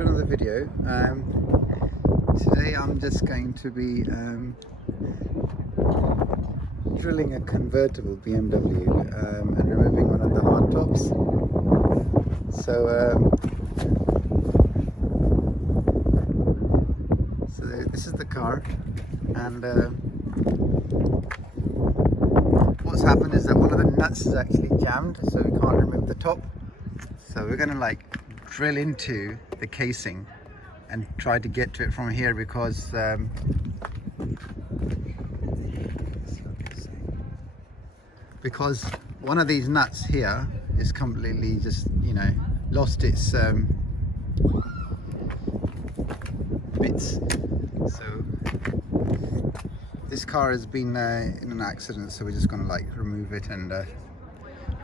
to another video. Today I'm just going to be drilling a convertible BMW and removing one of the hard tops. So this is the car, and what's happened is that one of the nuts is actually jammed, so we can't remove the top. So we're gonna like drill into the casing and try to get to it from here, because one of these nuts here is completely just, you know, lost its bits. So this car has been in an accident, so we're just gonna like remove it and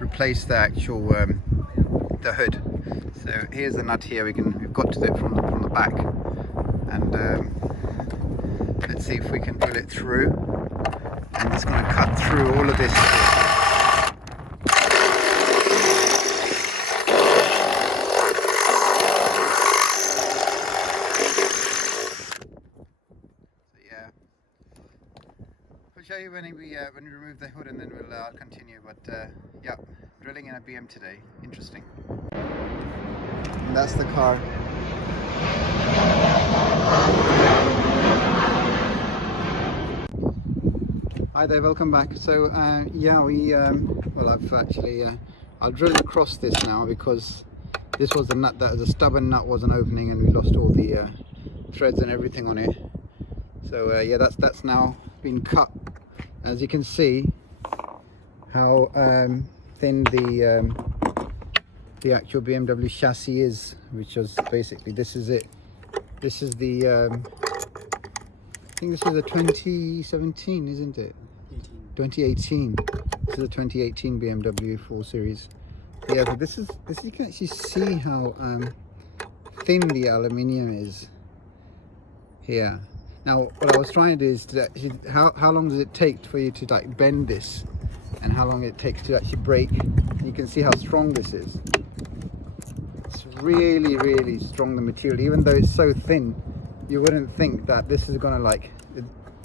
replace the actual the hood. So here's the nut here. We've got to it from the back, and let's see if we can drill it through. I'm just going to cut through all of this. So yeah, I'll show you when we remove the hood, and then we'll continue. But yeah, drilling in a BM today. Interesting. And that's the car. Hi there, welcome back. So yeah, well, I've actually I'll drill across this now, because this was the nut, that was a stubborn nut, wasn't opening, and we lost all the threads and everything on it. So yeah, that's now been cut. As you can see how thin the actual BMW chassis is, which was basically, this is it. This is the I think this is a 2017, isn't it? 2018. This is a 2018 BMW 4 Series. Yeah, but this you can actually see how thin the aluminium is here. Now what I was trying to do is to actually, how long does it take for you to like bend this, and how long it takes to actually break. You can see how strong this is. It's really strong, the material. Even though it's so thin, you wouldn't think that this is gonna like,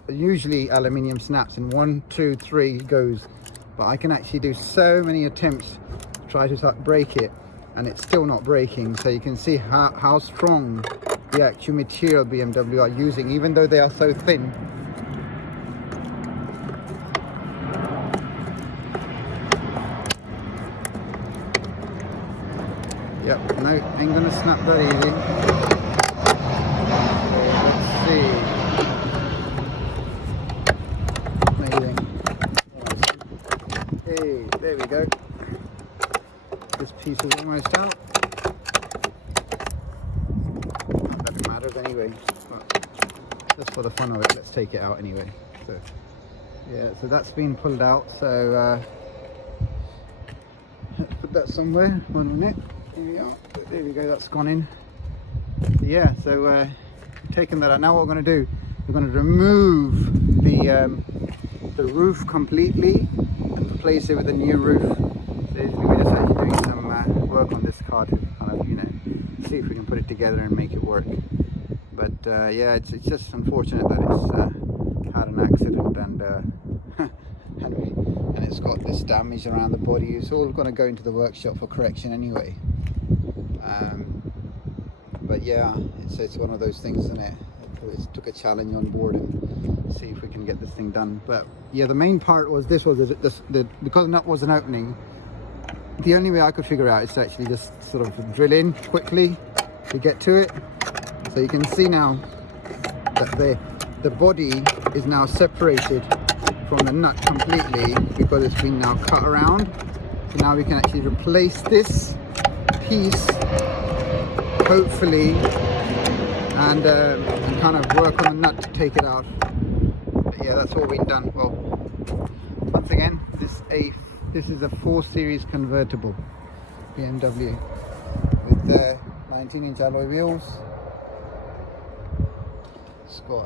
usually aluminium snaps in 1, 2, 3 goes, but I can actually do so many attempts to try to break it, and it's still not breaking. So you can see how strong the actual material BMW are using, even though they are so thin. Yep, no, ain't gonna snap that easy. Let's see. Amazing. Hey, there we go. This piece is almost out. That matters anyway, but just for the fun of it, let's take it out anyway. So yeah, so that's been pulled out. So let's put that somewhere. One minute. Here we are. There we go, that's gone in. Yeah, so taking that out. Now what we're going to do, we're going to remove the roof completely and replace it with a new roof. So we're just actually doing some work on this car to kind of, you know, see if we can put it together and make it work. But yeah, it's just unfortunate that it's had an accident, and and it's got this damage around the body. It's all going to go into the workshop for correction anyway. But yeah, it's one of those things, isn't it? It took a challenge on board and see if we can get this thing done. But yeah, the main part was because the nut wasn't opening. The only way I could figure out is to actually just sort of drill in quickly to get to it. So you can see now that the body is now separated from the nut completely, because it's been now cut around. So now we can actually replace this piece, hopefully, and kind of work on the nut to take it out. But yeah, that's all been done. Well, once again, this is a 4 Series convertible BMW with 19-inch alloy wheels. It's got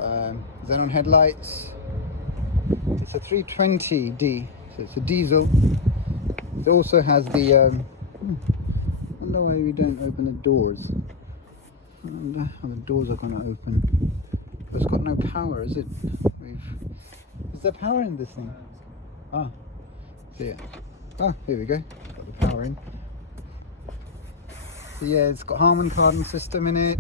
xenon headlights. It's a 320D, so it's a diesel. It also has the I wonder why we don't open the doors. And the doors are going to open. But it's got no power, is it? Is there power in this thing? Ah, see it. Ah, here we go. Got the power in. So yeah, it's got Harman Kardon system in it.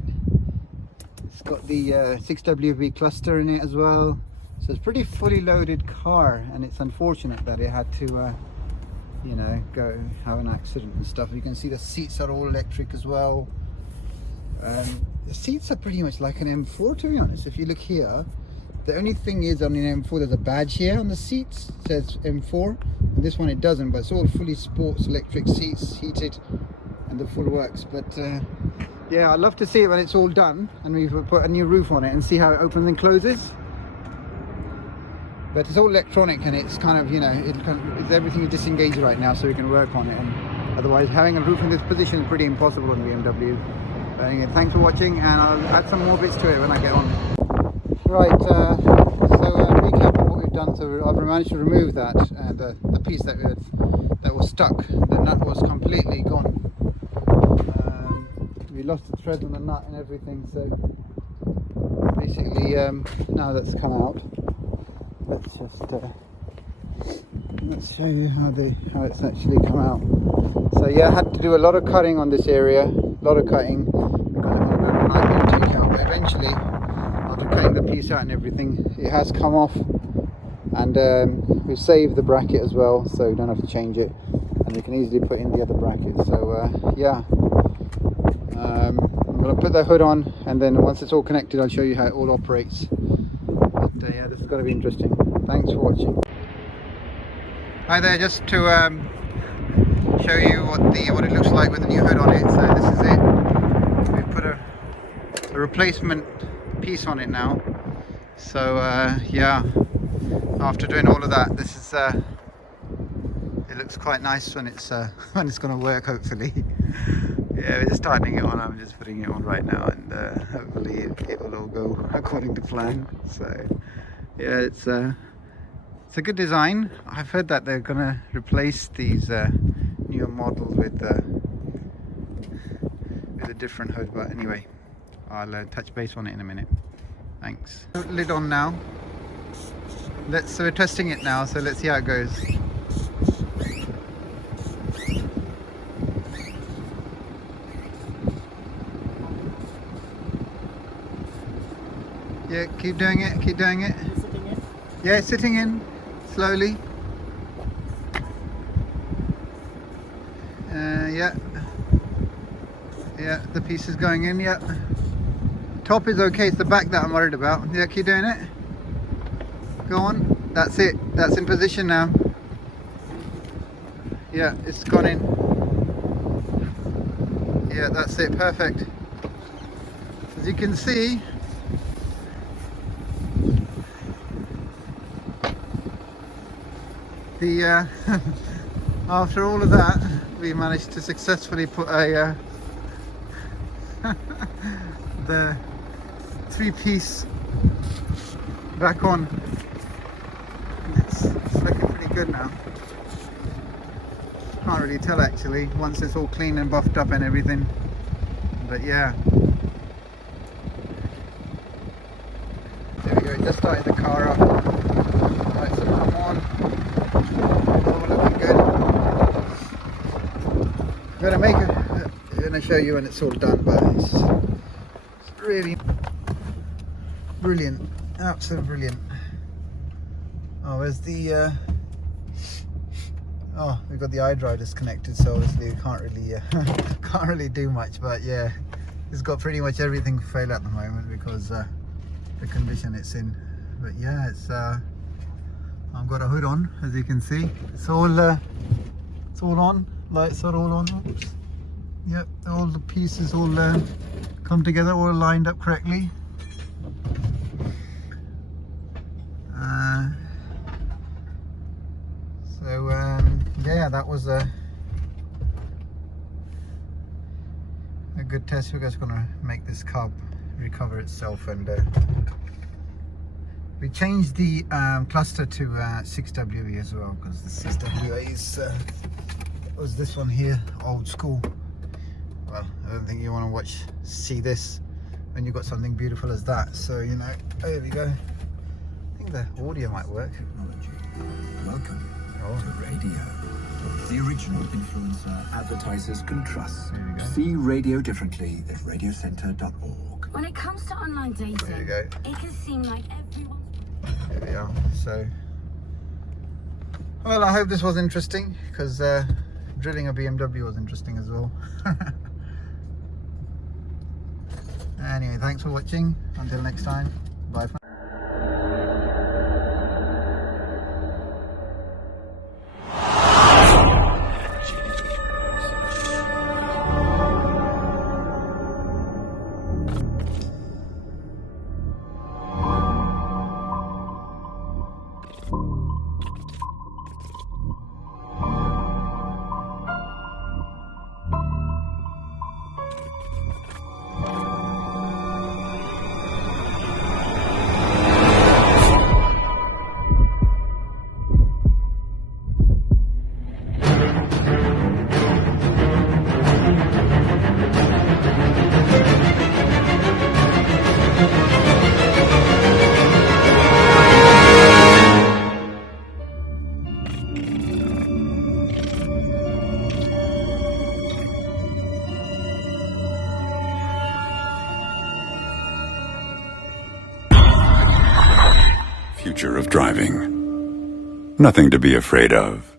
It's got the 6WB cluster in it as well. So it's a pretty fully loaded car, and it's unfortunate that it had to you know, go have an accident and stuff. You can see the seats are all electric as well. The seats are pretty much like an M4, to be honest. If you look here, the only thing is on an M4 there's a badge here on the seats, it says M4, and this one it doesn't, but it's all fully sports electric seats, heated, and the full works. But yeah, I'd love to see it when it's all done and we've put a new roof on it and see how it opens and closes. But it's all electronic, and it's kind of, you know, everything is disengaged right now, so we can work on it. And otherwise, having a roof in this position is pretty impossible on BMW. Anyway, thanks for watching, and I'll add some more bits to it when I get on. Right, recap on what we've done. So I've managed to remove that, and the piece that was stuck, the nut was completely gone. We lost the thread on the nut and everything, so basically now that's come out. Let's just let's show you how it's actually come out. So yeah, I had to do a lot of cutting on this area, a lot of cutting because I wanted a nightmare decal. But eventually, after cutting the piece out and everything, it has come off, and we've saved the bracket as well, so you don't have to change it, and you can easily put in the other bracket. So yeah, I'm going to put the hood on, and then once it's all connected, I'll show you how it all operates. But yeah, this is going to be interesting. Thanks for watching. Hi there, just to show you what it looks like with the new hood on it. So this is it. We put a replacement piece on it now. So yeah, after doing all of that, this is it looks quite nice when it's going to work, hopefully. Yeah, we're just tightening it on. I'm just putting it on right now, and hopefully it will all go according to plan. So yeah, it's a good design. I've heard that they're going to replace these newer models with a different hood, but anyway, I'll touch base on it in a minute. Thanks. Lid on now. So we're testing it now, so let's see how it goes. Yeah, keep doing it, keep doing it. Sitting in? Yeah, sitting in, slowly. Yeah, the piece is going in, yeah. Top is okay, it's the back that I'm worried about. Yeah, keep doing it. Go on, that's it, that's in position now. Yeah, it's gone in. Yeah, that's it, perfect. As you can see, the after all of that, we managed to successfully put a the three-piece back on. It's looking pretty good now. Can't really tell actually once it's all clean and buffed up and everything, but yeah, there we go. Just started the car up. Right, so come on. All looking good. I'm gonna make it. I'm gonna show you when it's all done, but it's really brilliant, absolutely brilliant. Oh, where's the oh, we've got the iDrive disconnected, so obviously we can't really do much. But yeah, it's got pretty much everything fail at the moment because the condition it's in. But yeah, it's I've got a hood on, as you can see. It's all on. Lights are all on. Oops. Yep, all the pieces all come together, all lined up correctly. Yeah, that was a good test. We're just going to make this carb recover itself, and we changed the cluster to 6WE as well, because the 6WE was this one here, old school. Well, I don't think you want to see this when you've got something beautiful as that. So, you know, there we go. I think the audio might work. Technology. Welcome to radio. The original influencer advertisers can trust. See radio differently at radiocenter.org. When it comes to online dating, There you go. it can seem like everyone's... There we are. So, well, I hope this was interesting, because drilling a BMW was interesting as well. Anyway, thanks for watching. Until next time, bye for now. Future of driving. Nothing to be afraid of.